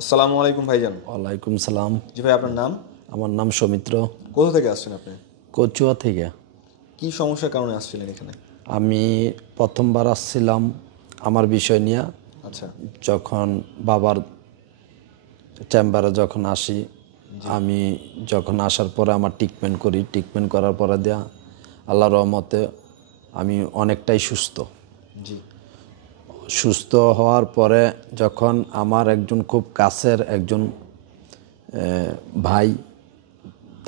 আসসালামু আলাইকুম ভাইজান। ওয়ালাইকুম সালাম। জি ভাই, আপনার নাম? আমার নাম সৌমিত্র। কোথা থেকে আসছেন আপনি? কচুয়া থেকে। কি সমস্যার কারণে আসছিলেন এখানে? আমি প্রথমবার আসছিলাম আমার বিষয় নিয়ে। আচ্ছা। যখন বাবার চেম্বারে যখন আসি, আমি যখন আসার পরে আমার ট্রিটমেন্ট করি, ট্রিটমেন্ট করার পরে দেয়া আল্লাহর রহমতে আমি অনেকটাই সুস্থ। জি। সুস্থ হওয়ার পরে যখন আমার একজন খুব কাছের একজন ভাই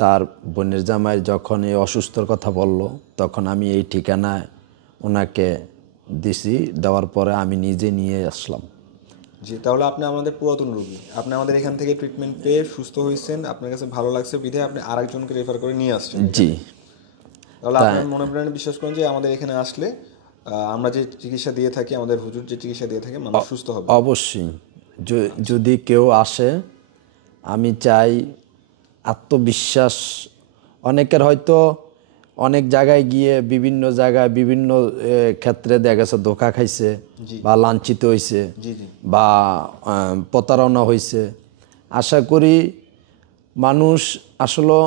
তার বোনের জামাই যখন এই অসুস্থর কথা বলল, তখন আমি এই ঠিকানায় ওনাকে দিছি। দেওয়ার পরে আমি নিজে নিয়ে আসলাম। জি, তাহলে আপনি আমাদের পুরাতন রোগী। আপনি আমাদের এখান থেকে ট্রিটমেন্ট পেয়ে সুস্থ হয়েছেন, আপনার কাছে ভালো লাগছে বিধায় আপনি আরেকজনকে রেফার করে নিয়ে আসছেন এখানে। জি। তাহলে আপনার মনে প্রাণে বিশ্বাস করেন যে আমাদের এখানে আসলে আমরা যে চিকিৎসা দিয়ে থাকি, আমাদের হুজুর যে চিকিৎসা দিয়ে থাকে, মানুষ সুস্থ হবে। অবশ্যই যদি কেউ আসে, আমি চাই আত্মবিশ্বাস। অনেকের হয়তো অনেক জায়গায় গিয়ে বিভিন্ন জায়গায় বিভিন্ন ক্ষেত্রে দেখা গেছে ধোঁকা খাইছে বা লাঞ্ছিত হয়েছে জি জি। বা প্রতারণা হয়েছে। আশা করি মানুষ আসলে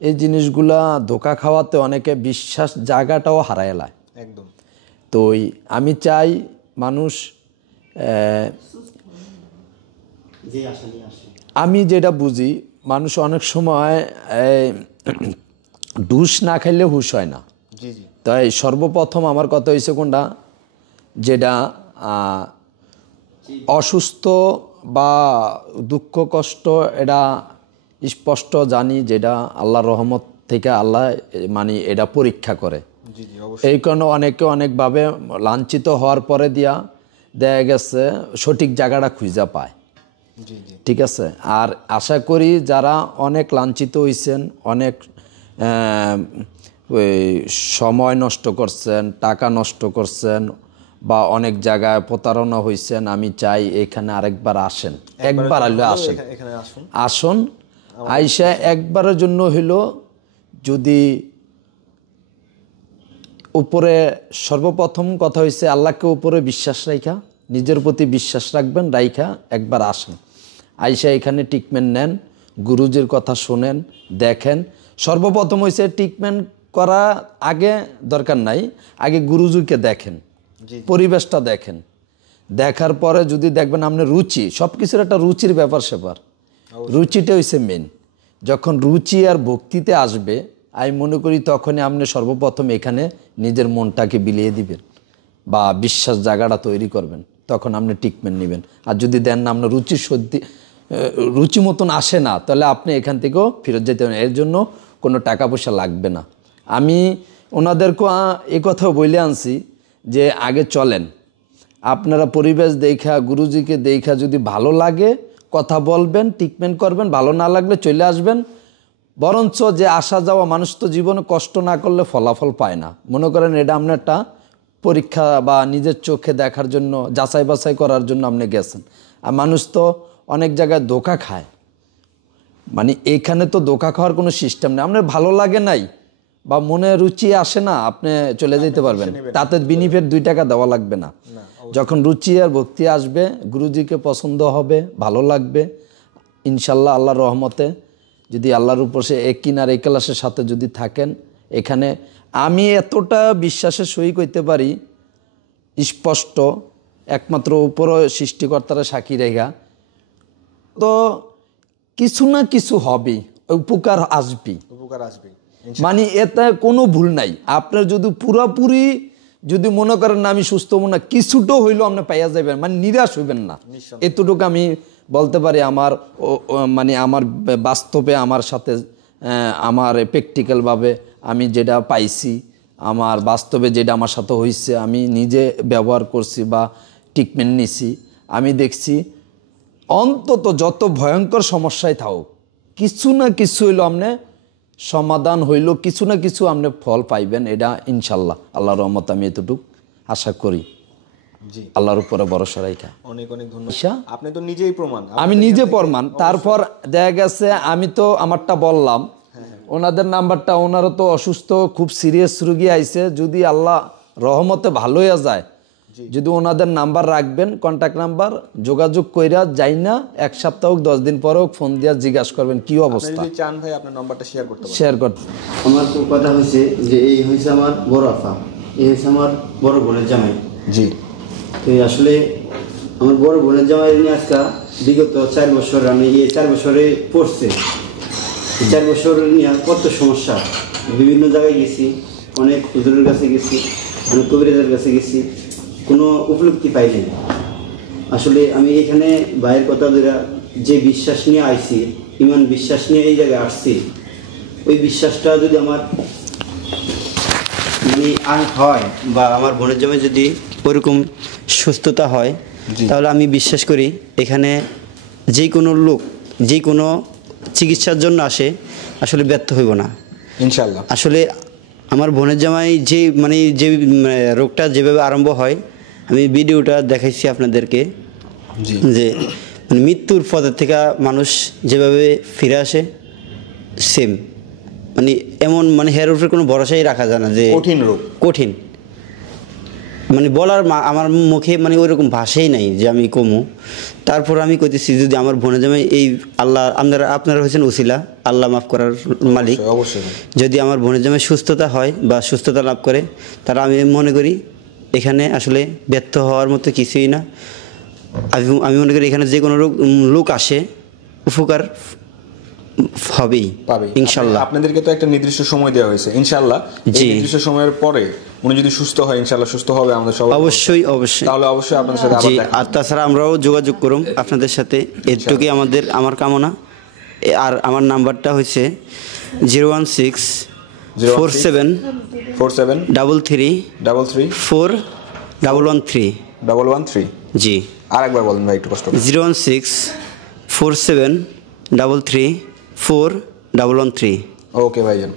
এই জিনিসগুলা ধোঁকা খাওয়াতে অনেকে বিশ্বাস জায়গাটাও হারায় লায়। একদম। তো আমি চাই মানুষ আমি যেটা বুঝি, মানুষ অনেক সময় ডুস না খাইলে হুশ হয় না। জি জি। তাই সর্বপ্রথম আমার কথা হয়েছে কোনটা, যেটা অসুস্থ বা দুঃখ কষ্ট, এটা স্পষ্ট জানি যেটা আল্লাহর রহমত থেকে আল্লাহ মানে এটা পরীক্ষা করে। জি জি, অবশ্যই। এই কারণে অনেকে অনেকভাবে লাঞ্ছিত হওয়ার পরে দিয়া দেখা গেছে সঠিক জায়গাটা খুঁজে পায়। জি জি। ঠিক আছে। আর আশা করি যারা অনেক লাঞ্ছিত হয়েছেন, অনেক ওই সময় নষ্ট করছেন, টাকা নষ্ট করছেন বা অনেক জায়গায় প্রতারণা হয়েছেন, আমি চাই এখানে আরেকবার আসেন। একবার হইলে আসেন, এখানে আসুন। আসুন। আইসা একবারের জন্য হইল, যদি উপরে সর্বপ্রথম কথা হয়েছে আল্লাহকে উপরে বিশ্বাস রাখা, নিজের প্রতি বিশ্বাস রাখবেন, রাইখা একবার আসেন। আইসা এখানে ট্রিটমেন্ট নেন, গুরুজির কথা শোনেন, দেখেন। সর্বপ্রথম হয়েছে ট্রিটমেন্ট করা আগে দরকার নাই, আগে গুরুজিকে দেখেন, পরিবেশটা দেখেন। দেখার পরে যদি দেখবেন আপনার রুচি, সব কিছুর একটা রুচির ব্যাপার সেবার, রুচিটা হয়েছে মেন। যখন রুচি আর ভক্তিতে আসবে, আমি মনে করি তখনই আপনি সর্বপ্রথম এখানে নিজের মনটাকে বিলিয়ে দিবেন বা বিশ্বাস জায়গাটা তৈরি করবেন, তখন আপনি ট্রিটমেন্ট নেবেন। আর যদি দেন না, আপনার রুচি মতন আসে না, তাহলে আপনি এখান থেকেও ফেরত যেতে পারেন। এর জন্য কোনো টাকা পয়সা লাগবে না। আমি ওনাদেরকে এই কথাও বলে আনছি যে আগে চলেন, আপনারা পরিবেশ দেখা, গুরুজিকে দেখা যদি ভালো লাগে কথা বলবেন, ট্রিটমেন্ট করবেন, ভালো না লাগলে চলে আসবেন। বরঞ্চ যে আসা যাওয়া, মানুষ তো জীবনে কষ্ট না করলে ফলাফল পায় না। মনে করেন এটা আপনার একটা পরীক্ষা বা নিজের চোখে দেখার জন্য, যাচাই বাছাই করার জন্য আপনি গেছেন। আর মানুষ তো অনেক জায়গায় ধোঁকা খায়, মানে এখানে তো ধোঁকা খাওয়ার কোনো সিস্টেম নেই। আপনার ভালো লাগে নাই বা মনে রুচি আসে না, আপনি চলে যেতে পারবেন, তাতে বিনিফিট 2 টাকা দেওয়া লাগবে না। যখন রুচি আর ভক্তি আসবে, গুরুজিকে পছন্দ হবে, ভালো লাগবে, ইনশাল্লাহ আল্লাহর রহমতে যদি আল্লাহর উপর সে এক কিনার একেলাসের সাথে যদি থাকেন, এখানে আমি এতটা বিশ্বাসের সহিত করতে পারি স্পষ্ট, একমাত্র উপর সৃষ্টিকর্তারা সাক্ষী রেখা, তো কিছু না কিছু হবে, উপকার আসবে, উপকার আসবে। মানে এতে কোনো ভুল নাই। আপনার যদি পুরোপুরি যদি মনে করেন না আমি সুস্থ হব না, কিছুটা হইলেও আপনি পাইয়া যাবেন, মানে নিরাশ হইবেন না, এতটুকু আমি বলতে পারি। আমার মানে আমার বাস্তবে আমার সাথে আমার প্র্যাকটিক্যালভাবে আমি যেটা পাইছি, আমার বাস্তবে যেটা আমার সাথে হয়েছে, আমি নিজে ব্যবহার করছি বা ট্রিটমেন্ট নিছি, আমি দেখছি অন্তত যত ভয়ঙ্কর সমস্যায় থাকুক, কিছু না কিছু হইলো আপনি সমাধান হইল, কিছু না কিছু আপনি ফল পাইবেন। এটা ইনশাল্লাহ আল্লাহর রহমত আমি এতটুকু আশা করি। জি, আল্লাহর উপরে ভরসা রাখা। অনেক অনেক ধন্যবাদ। আপনি তো নিজেই প্রমাণ। আমি নিজে প্রমাণ। তারপর দেখা গেছে আমি তো আমারটা বললাম, ওনাদের নাম্বারটা, ওনারা তো অসুস্থ, খুব সিরিয়াস রুগী আইছে, যদি আল্লাহ রহমতে ভালো হয়ে যায় যদি ওনাদের নাম্বার রাখবেন, কন্ট্যাক্ট নাম্বার, যোগাযোগ কইরা যাই না 1 সপ্তাহ হোক 10 দিন পরে হোক ফোন দিয়া জিজ্ঞাসা করবেন কি অবস্থা। যদি চান ভাই আপনার নাম্বারটা শেয়ার করতে পারেন। শেয়ার করতে আমার তো কথা হয়েছে যে এই হয়েছে আমার বড় আপা, এই হয়েছে আমার বড় বোনের জামাই। জি। তো আসলে আমার বড় বোনের জামাই নিয়ে আজকে বিগত 4 বছর আমি এই 4 বছরে পড়ছে। 4 বছর নিয়ে কত সমস্যা, বিভিন্ন জায়গায় গেছি, অনেক হুজুরের কাছে গেছি, অনেক কবিরাজের কাছে গেছি, কোনো উপলব্ধি পাইনি। আসলে আমি এখানে ভাইয়ের কথা ধরে যে বিশ্বাস নিয়ে আইছি, ইমান বিশ্বাস নিয়ে এই জায়গায় আসছি, ওই বিশ্বাসটা যদি আমার মানে আর হয় বা আমার বোনের জামাই যদি ওরকম সুস্থতা হয়, তাহলে আমি বিশ্বাস করি এখানে যে কোনো লোক যে কোনো চিকিৎসার জন্য আসে আসলে ব্যর্থ হইব না ইনশাআল্লাহ। আসলে আমার বোনের জামাই যে রোগটা যেভাবে আরম্ভ হয়, আমি ভিডিওটা দেখাইছি আপনাদেরকে, যে মানে মৃত্যুর পথের থেকে মানুষ যেভাবে ফিরে আসে সেম, মানে এমন মানে হের উপরে কোনো ভরসাই রাখা যায় না, যে কঠিন রোগ, কঠিন মানে বলার আমার মুখে মানে ওইরকম ভাষাই নাই যে আমি কমু। তারপর আমি কইতেছি যদি আমার বোনের জামাই এই আল্লাহ, আপনারা হয়েছেন উসিলা, আল্লাহ মাফ করার মালিক, অবশ্যই যদি আমার বোনের জামাই সুস্থতা হয় বা সুস্থতা লাভ করে, তারা আমি মনে করি এখানে আসলে ব্যর্থ হওয়ার মতো কিছুই না। আমি মনে করি এখানে যে কোনো লোক আসে উপকার হবেই, পাবে ইনশাল্লাহ। আপনাদেরকে তো একটা নির্দিষ্ট সময় দেওয়া হয়েছে, ইনশাআল্লাহ এই নির্দিষ্ট সময়ের পরে উনি যদি সুস্থ হয়, ইনশাআল্লাহ সুস্থ হবে আমাদের সবাই, অবশ্যই অবশ্যই। তাহলে অবশ্যই আপনাদের সাথে আবার দেখা আর তাছাড়া আমরাও যোগাযোগ করুম আপনাদের সাথে, এটুকুই আমার কামনা। আর আমার নাম্বারটা হচ্ছে 0164733334113। জি, আর একবার বলেন ভাই একটু কষ্ট করে। 0164733341113। ওকে ভাইজান।